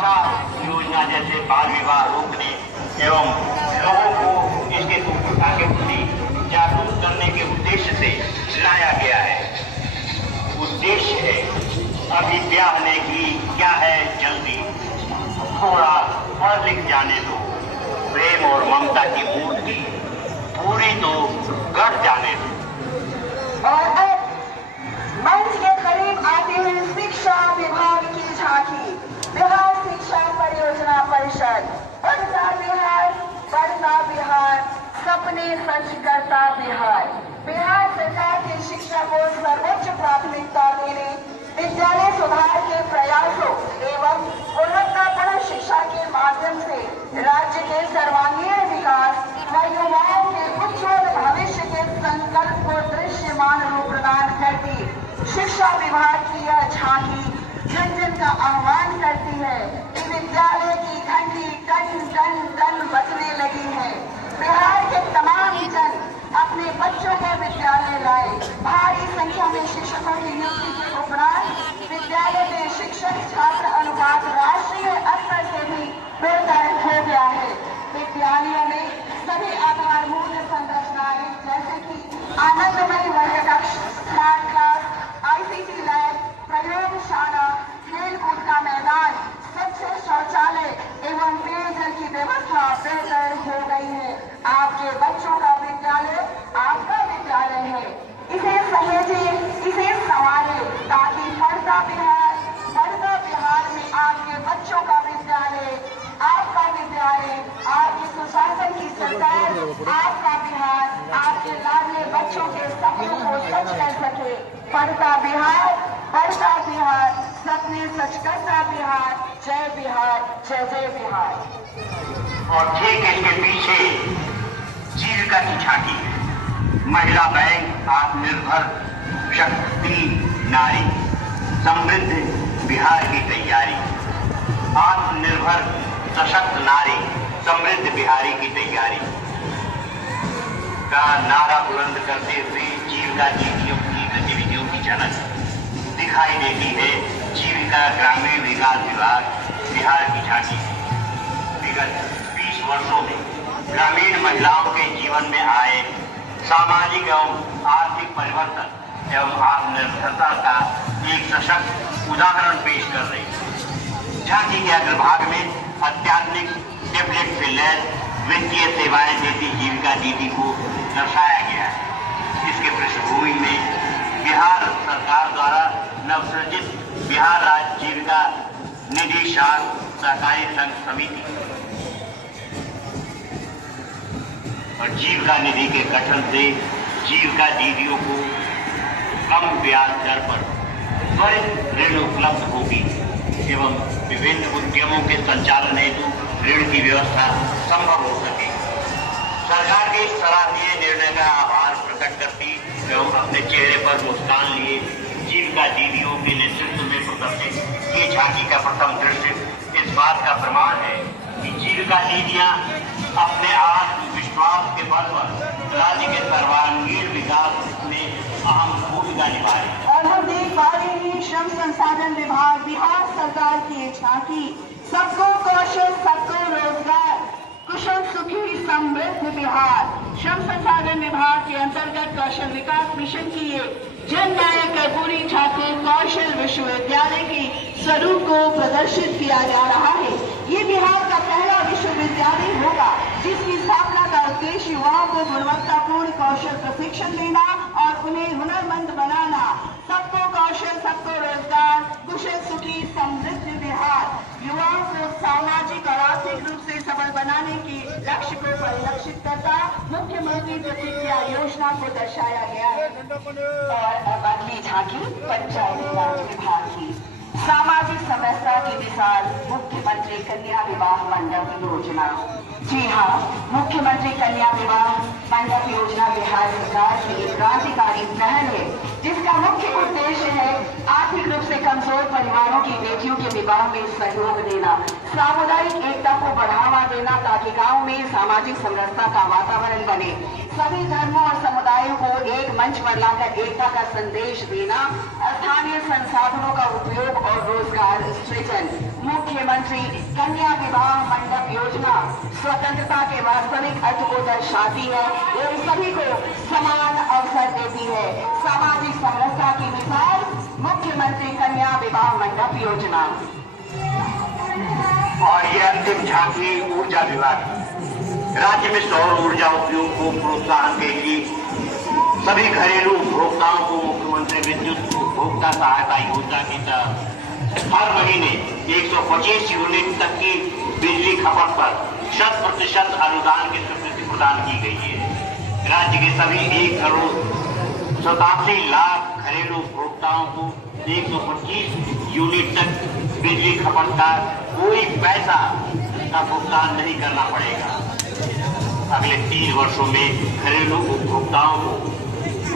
योजना जैसे बाल विवाह रोकने एवं लोगों को इसके कुप्रथा के प्रति जागरूक करने के उद्देश्य से लाया गया है। उद्देश्य है अभी ब्याह ने की क्या है जल्दी, थोड़ा पढ़ लिख जाने दो, प्रेम और ममता की मूर्ति पूरी तो गढ़ जाने दो। और अब मंच के करीब आते हैं शिक्षा विभाग की झांकी। बिहार शिक्षा परियोजना परिषद, बढ़ता बिहार, बढ़ता बिहार, सपने सच करता बिहार। बिहार सरकार की शिक्षा को सर्वोच्च प्राथमिकता देने, विद्यालय सुधार के प्रयासों एवं गुणवत्तापूर्ण शिक्षा के माध्यम से राज्य के सर्वांगीण विकास व युवाओं के उज्ज्वल भविष्य के संकल्प को दृश्यमान रूप प्रदान करती शिक्षा विभाग की यह झांकी जन जन का आह्वान करती है कि विद्यालय की घंटी टन टन टन बजने लगी है। बिहार के तमाम जन अपने बच्चों को विद्यालय लाए। भारी संख्या में शिक्षकों की नियुक्ति के उपरांत विद्यालय में शिक्षक छात्र अनुपात राष्ट्रीय स्तर से भी बेहतर हो गया है। विद्यालयों में सभी आधारभूत संरचनाएं जैसे कि आनंदमय वर्ग कक्ष, स्मार्ट क्लास, ICT लैब, प्रयोगशाला, खेलकूद का मैदान, स्वच्छ शौचालय एवं पेयजल की व्यवस्था बेहतर हो गई है। आपके बच्चों का विद्यालय आपका विद्यालय है। इसे सहेजे, इसे संवारे ताकि बढ़ता बिहार में आपके बच्चों का विद्यालय, आपका विद्यालय, आपके सुशासन की सरकार, आपका बिहार, आपके लाडले बच्चों के सपनों को सच कर सके। बढ़ता बिहार, सपने सच करता बिहार, जय बिहार, जय जय बिहार। और ठीक इसके पीछे जीविका की झांकी है। महिला बैंक, आत्मनिर्भर शक्ति नारी, समृद्ध बिहार की तैयारी। आत्मनिर्भर सशक्त नारी, समृद्ध बिहारी की तैयारी का नारा बुलंद करते हुए जीविका दीदियों की गतिविधियों की झलक दिखाई देती है। जीविका ग्रामीण विकास विभाग बिहार की झांकी विगत 20 वर्षों में ग्रामीण महिलाओं के जीवन में आए सामाजिक एवं आर्थिक परिवर्तन एवं आत्मनिर्भरता का एक सशक्त उदाहरण पेश कर रही है। झांकी के अग्रभाग में अत्याधुनिक टेबलेट से लैस वित्तीय सेवाएं देती जीविका दीदी को दर्शाया गया है। इसके पृष्ठभूमि में बिहार सरकार द्वारा नवसृजित बिहार राज्य जीविका निधि सहकारी संघ समिति और जीविका निधि के गठन से जीविका दीदियों को कम ब्याज दर पर त्वरित ऋण उपलब्ध होगी एवं विभिन्न उद्यमों के संचालन हेतु ऋण की व्यवस्था संभव हो सके। सरकार के इस सराहनीय निर्णय का आभार प्रकट करती एवं अपने चेहरे पर मुस्कान लिए जीविका दीदियों के नेतृत्व में प्रदर्शित ये झांकी का प्रथम दृश्य इस बात का प्रमाण है कि जीविका दीदियां अपने आत्मविश्वास के बल पर राज्य के सर्वांगीण विकास में अहम भूमिका निभा रही है। और हम देख पा रहे हैं श्रम संसाधन विभाग बिहार सरकार की झांकी, सबको कौशल, सबको रोजगार, कुशल सुखी समृद्ध बिहार। श्रम संसाधन विभाग के अंतर्गत कौशल विकास मिशन की ये जन नायक कर्पूरी ठाकुर कौशल विश्वविद्यालय के स्वरूप को प्रदर्शित किया जा रहा है। ये बिहार का पहला विश्वविद्यालय होगा जिसकी स्थापना का उद्देश्य युवाओं को गुणवत्तापूर्ण कौशल प्रशिक्षण देना और उन्हें हुनरमंद बनाना। सबको कौशल, सबको रोजगार, कुशल सुखी समृद्ध बिहार। युवाओं को सामाजिक और आर्थिक रूप से सबल बनाने के लक्ष्य को परिलक्षित करता मुख्यमंत्री प्रतिज्ञा योजना को दर्शाया गया है। और अब अगली झांकी पंचायती राज विभाग की सामाजिक समरसता की मिसाल मुख्यमंत्री कन्या विवाह मंडप योजना। जी हाँ, मुख्यमंत्री कन्या विवाह मंडप योजना बिहार सरकार की एक क्रांतिकारी पहल है। जिसका मुख्य उद्देश्य है आर्थिक रूप से कमजोर परिवारों की बेटियों के विवाह में सहयोग देना, सामुदायिक एकता को बढ़ावा देना ताकि गांव में सामाजिक समरसता का वातावरण बने, सभी धर्मों और समुदायों को एक मंच पर लाकर एकता का संदेश देना, स्थानीय संसाधनों का उपयोग और रोजगार सृजन। मुख्यमंत्री कन्या विवाह मंडप योजना स्वतंत्रता के वास्तविक अर्थ को दर्शाती है एवं सभी को समान अवसर देती है। सामाजिक समरसता की मिसाल मुख्यमंत्री कन्या विवाह मंडप योजना। और ये अंतिम झांकी ऊर्जा विभाग राज्य में सौर ऊर्जा उपयोग को प्रोत्साहन के लिए सभी घरेलू उपभोक्ताओं को मुख्यमंत्री विद्युत उपभोक्ता सहायता योजना के तहत हर महीने 125 यूनिट तक की बिजली खपत पर 100% अनुदान की स्वीकृति प्रदान की गई है। राज्य के सभी 1,87,00,000 घरेलू उपभोक्ताओं को 125 यूनिट तक बिजली खपत का कोई पैसा का भुगतान नहीं करना पड़ेगा। अगले 3 वर्षों में घरेलू उपभोक्ताओं को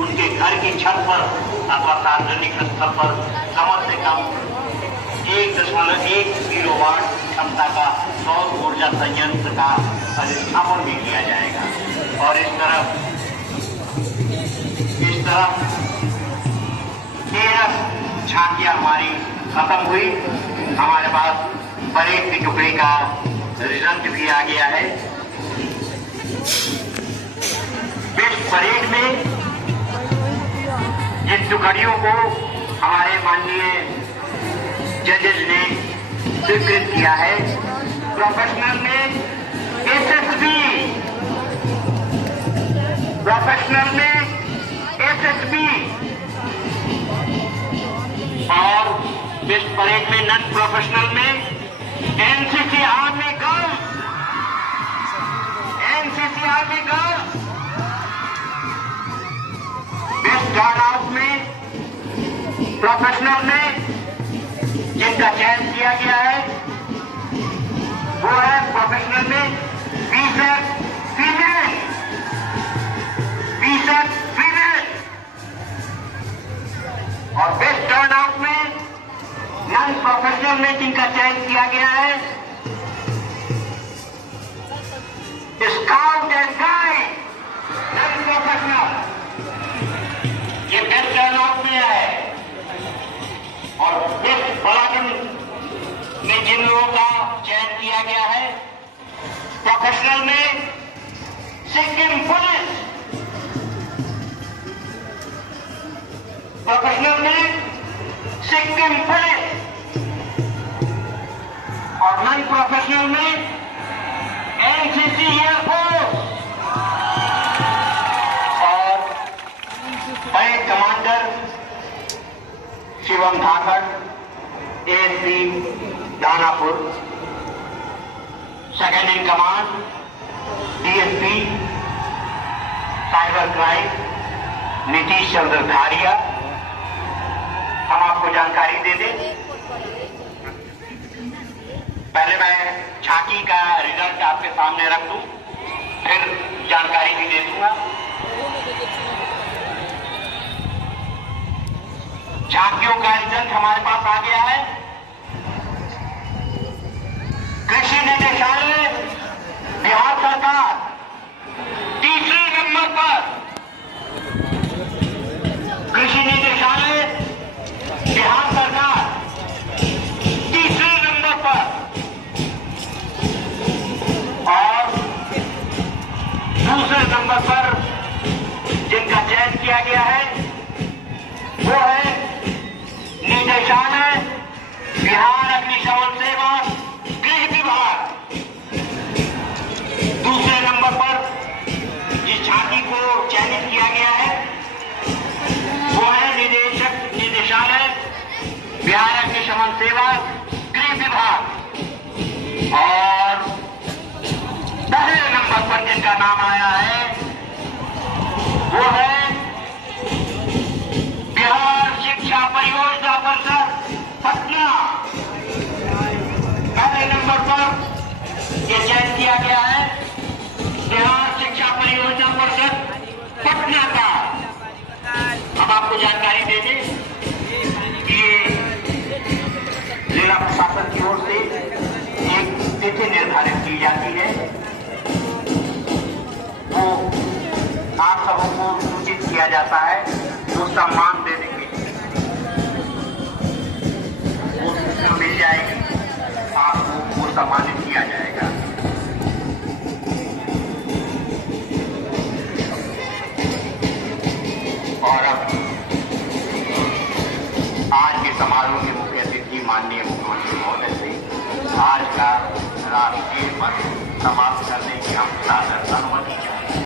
उनके घर की छत पर अथवा सार्वजनिक स्थल पर कम से कम 1.1 किलोवाट क्षमता का सौर ऊर्जा संयंत्र का प्रतिस्थापन भी किया जाएगा। और इस तरह 13 झांकियां हमारी खत्म हुई। हमारे पास परेड की टुकड़ी का रिजल्ट भी आ गया है। इस परेड में जिन टुकड़ियों को हमारे माननीय जजेस ने स्वीकृत किया है, प्रोफेशनल में एसएसबी, प्रोफेशनल में एसएसबी और बेस्ट परेड में नॉन प्रोफेशनल में NCC army girls, NCC army girls. Best turnout में प्रोफेशनल में जिनका चयन किया गया है वो है प्रोफेशनल में बीसेट फीमेल, बीसेट फीमेल। और बेस्ट टर्नआउट में नॉन प्रोफेशनल में जिनका चयन किया गया है scout and guide, non professional, ये बेस्ट टर्नआउट में है। और बेस्ट प्लाटून में जिन लोगों का चयन किया गया है, प्रोफेशनल में सिक्किम पुलिस, प्रोफेशनल में सिक्किम पुलिस और नॉन प्रोफेशनल में एनसीसी एयरफोर्स। और parade commander Shivam Dhakad, ASP Danapur, second in command DSP cyber crime Nitish Chandra Dharia. हम आपको जानकारी दे दें, पहले मैं झांकी का रिजल्ट आपके सामने रख दूं, फिर जानकारी भी दे दूंगा। झांकियों का रिजल्ट हमारे पास आ गया है। कृषि निदेशालय बिहार सरकार तीसरे नंबर पर, कृषि निदेशालय बिहार सरकार तीसरे नंबर पर। और दूसरे नंबर पर जिनका चयन किया गया है वो है निदेशालय हम आपको जानकारी दे दें कि जिला प्रशासन की ओर से एक तिथि निर्धारित की जाती है, वो आप सबों को सूचित किया जाता है, वो सम्मान देने के लिए वो सूचना मिल जाएगी, आपको वो सम्मानित किया जाएगा। और अब आज के समारोह के मुख्य अतिथि माननीय मुख्यमंत्री महोदय से आज का राष्ट्रीय पर्व समाप्त करने की हम सादर